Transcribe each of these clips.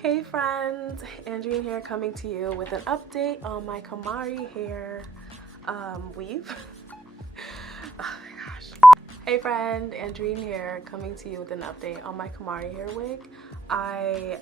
Hey friends, Andreene here coming to you with an update on my Kamari hair weave. Oh my gosh. Hey friend, Andreene here coming to you with an update on my Kamari hair wig. I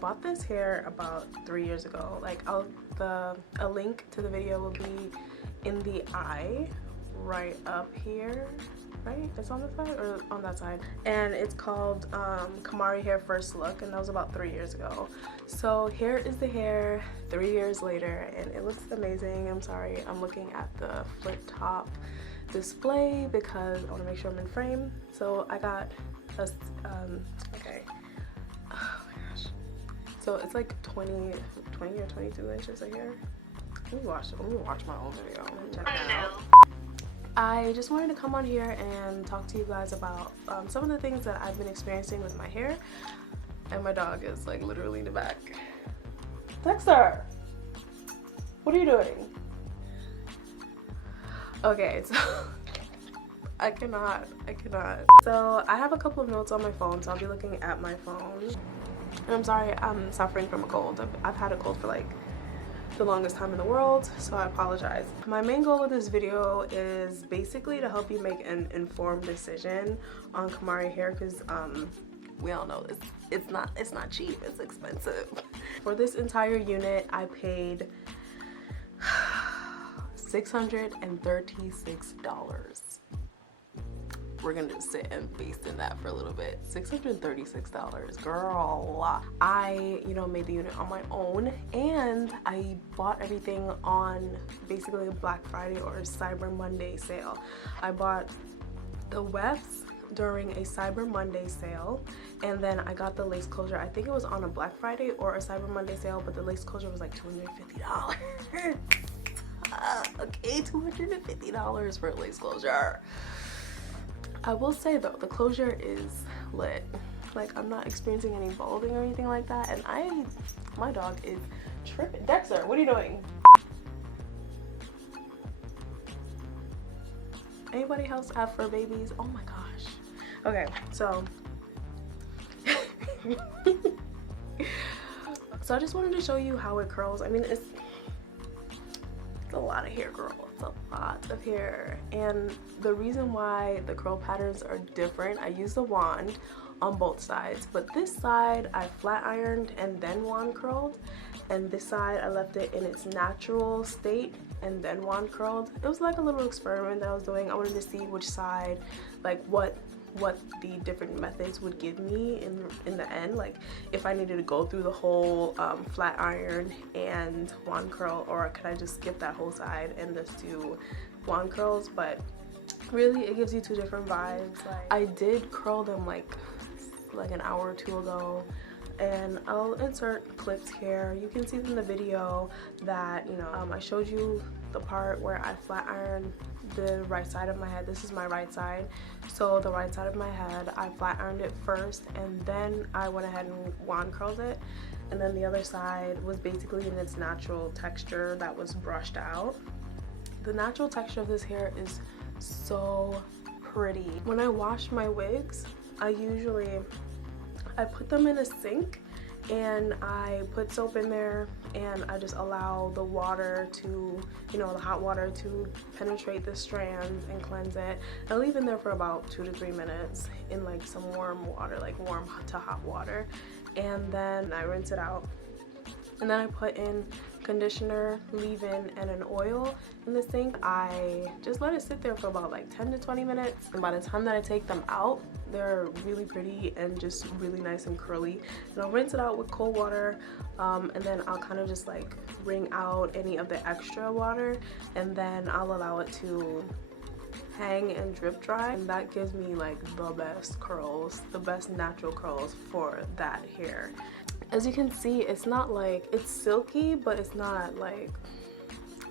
bought this hair about 3 years ago. Like a link to the video will be in the eye right up here. Right? It's on this side or on that side. And it's called Kamari Hair First Look, and that was about 3 years ago. So here is the hair 3 years later, and it looks amazing. I'm sorry, I'm looking at the flip top display because I want to make sure I'm in frame. So I got a, okay. Oh my gosh. So it's like 20 or 22 inches of hair. Let me watch my old video. Check that out. I just wanted to come on here and talk to you guys about some of the things that I've been experiencing with my hair. And my dog is like literally in the back. Dexter! What are you doing? Okay, so I cannot. So I have a couple of notes on my phone, so I'll be looking at my phone. And I'm sorry, I'm suffering from a cold. I've had a cold for like the longest time in the world, so I apologize. My main goal with this video is basically to help you make an informed decision on Kamari hair, because we all know it's not cheap, it's expensive. For this entire unit I paid $636. We're gonna just sit and baste in that for a little bit. $636, girl. I, made the unit on my own, and I bought everything on basically a Black Friday or a Cyber Monday sale. I bought the wefts during a Cyber Monday sale, and then I got the lace closure. I think it was on a Black Friday or a Cyber Monday sale, but the lace closure was like $250. Okay, $250 for a lace closure. I will say though, the closure is lit. Like, I'm not experiencing any balding or anything like that, and my dog is tripping. Dexter, what are you doing? Anybody else have fur babies? Oh my gosh. Okay, so so I just wanted to show you how it curls. I mean, it's a lot of hair, girl. It's a lot of hair, and the reason why the curl patterns are different, I used the wand on both sides, but this side I flat ironed and then wand curled, and this side I left it in its natural state and then wand curled. It was like a little experiment that I was doing. I wanted to see which side, like what the different methods would give me in the end, like if I needed to go through the whole flat iron and wand curl, or could I just skip that whole side and just do wand curls. But really it gives you two different vibes. Like, I did curl them like an hour or two ago, and I'll insert clips here. You can see from the video that I showed you the part where I flat ironed the right side of my head. This is my right side, so the right side of my head I flat ironed it first, and then I went ahead and wand curled it, and then the other side was basically in its natural texture that was brushed out. The natural texture of this hair is so pretty. When I wash my wigs, I put them in a sink, and I put soap in there, and I just allow the water to, the hot water to penetrate the strands and cleanse it. I leave in there for about 2 to 3 minutes in like some warm water, like warm to hot water, and then I rinse it out. And then I put in conditioner, leave-in, and an oil in the sink. I just let it sit there for about like 10 to 20 minutes. And by the time that I take them out, they're really pretty and just really nice and curly. And I'll rinse it out with cold water, and then I'll kind of just like wring out any of the extra water, and then I'll allow it to hang and drip dry, and that gives me like the best curls, the best natural curls for that hair. As you can see, it's not like, it's silky, but it's not like,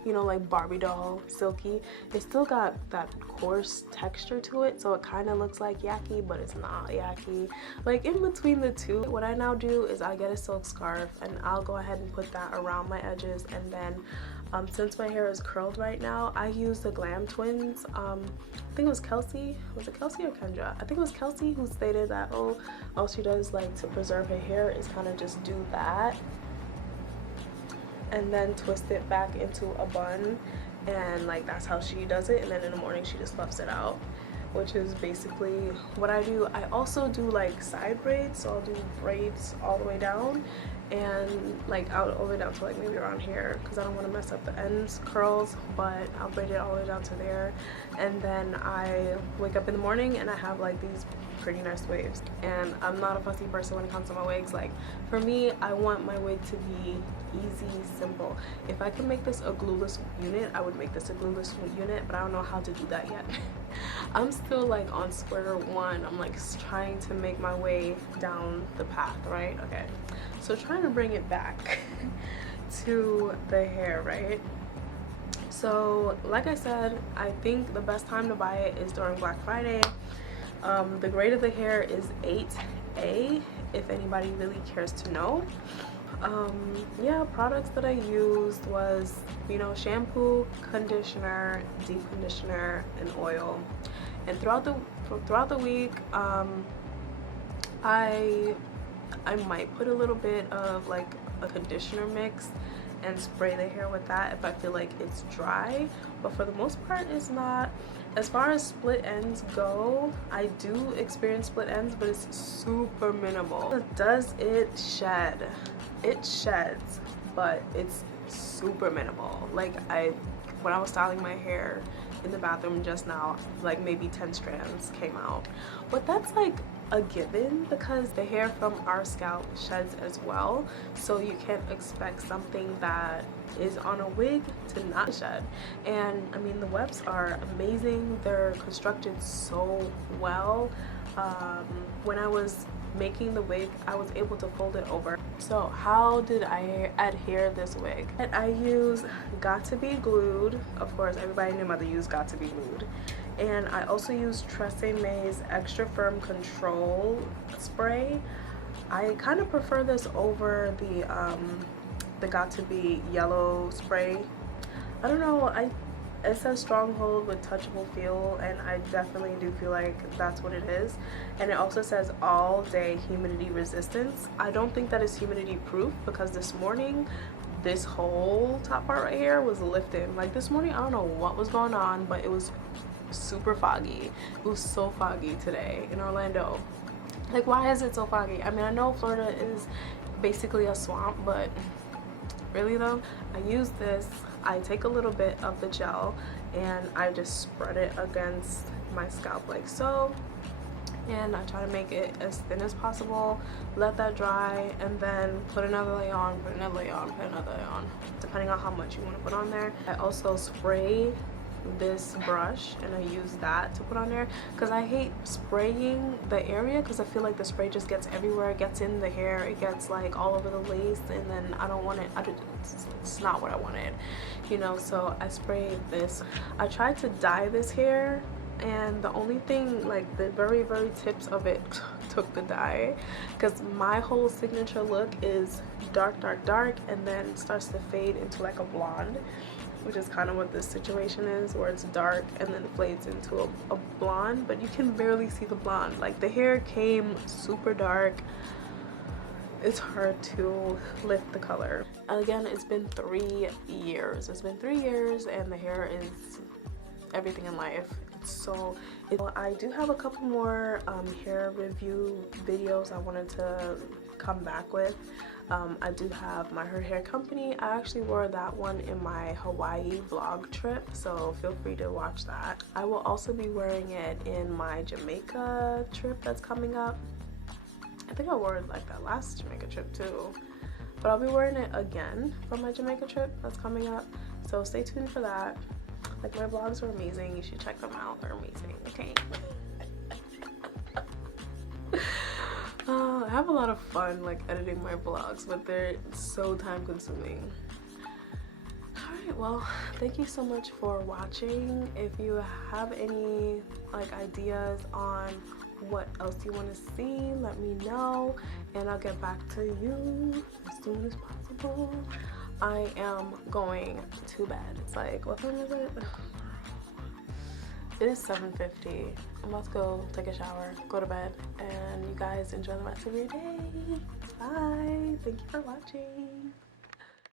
like Barbie doll silky. It's still got that coarse texture to it, so it kind of looks like yaki, but it's not yaki. Like in between the two, what I now do is I get a silk scarf, and I'll go ahead and put that around my edges, and then Since my hair is curled right now, I use the Glam Twins. I think it was Kelsey. Was it Kelsey or Kendra? I think it was Kelsey who stated that, oh, all she does like to preserve her hair is kind of just do that and then twist it back into a bun, and like that's how she does it, and then in the morning she just fluffs it out, which is basically what I do. I also do like side braids, so I'll do braids all the way down and like out all the way down to like maybe around here, because I don't want to mess up the ends curls, but I'll braid it all the way down to there. And then I wake up in the morning and I have like these pretty nice waves. And I'm not a fussy person when it comes to my wigs. Like for me, I want my wig to be easy, simple. If I can make this a glueless unit, I would make this a glueless unit, but I don't know how to do that yet. I'm still like on square one. I'm like trying to make my way down the path, right? Okay, so trying to bring it back to the hair, right? So like I said, I think the best time to buy it is during Black Friday. The grade of the hair is 8A, if anybody really cares to know. Yeah, products that I used was, you know, shampoo, conditioner, deep conditioner, and oil. And throughout the week, I might put a little bit of like a conditioner mix and spray the hair with that if I feel like it's dry, but for the most part it's not. As far as split ends go, I do experience split ends, but it's super minimal. Does it shed? It sheds, but it's super minimal. Like when I was styling my hair in the bathroom just now, like maybe 10 strands came out, but that's like a given because the hair from our scalp sheds as well, so you can't expect something that is on a wig to not shed. And I mean, the wefts are amazing. They're constructed so well. When I was making the wig, I was able to fold it over. So how did I adhere this wig? I use Got to Be Glued. Of course, everybody knew mother used Got to Be Glued. And I also use Tresemme's Extra Firm Control Spray. I kind of prefer this over the Got to Be Yellow spray. I don't know, it says stronghold with touchable feel, and I definitely do feel like that's what it is. And it also says all day humidity resistance. I don't think that is humidity proof, because this morning this whole top part right here was lifted. Like this morning, I don't know what was going on, but it was super foggy. It was so foggy today in Orlando. Like, why is it so foggy? I mean, I know Florida is basically a swamp, but really though, I use this. I take a little bit of the gel and I just spread it against my scalp like so, and I try to make it as thin as possible, let that dry, and then put another layer on, put another layer on, put another layer on, depending on how much you want to put on there. I also spray this brush and I use that to put on there, because I hate spraying the area because I feel like the spray just gets everywhere. It gets in the hair, it gets like all over the lace, and then I don't want it. It's not what I wanted, you know. So I sprayed this. I tried to dye this hair, and the only thing, like the very tips of it took the dye, because my whole signature look is dark and then starts to fade into like a blonde, which is kind of what this situation is, where it's dark and then fades into a blonde, but you can barely see the blonde. Like the hair came super dark. It's hard to lift the color. Again, it's been 3 years. It's been 3 years and the hair is everything in life. I do have a couple more hair review videos I wanted to come back with. I do have my hair company. I actually wore that one in my Hawaii vlog trip, so feel free to watch that. I will also be wearing it in my Jamaica trip that's coming up. I think I wore it like that last Jamaica trip too, but I'll be wearing it again for my Jamaica trip that's coming up, so stay tuned for that. Like, my vlogs are amazing. You should check them out. They're amazing. Okay. I have a lot of fun like editing my vlogs, but they're so time consuming. Alright, well, thank you so much for watching. If you have any like ideas on what else you want to see, let me know and I'll get back to you as soon as possible. I am going to bed. It's like, what time is it? It is 7:50. I'm about to go take a shower, go to bed, and you guys enjoy the rest of your day. Bye. Thank you for watching.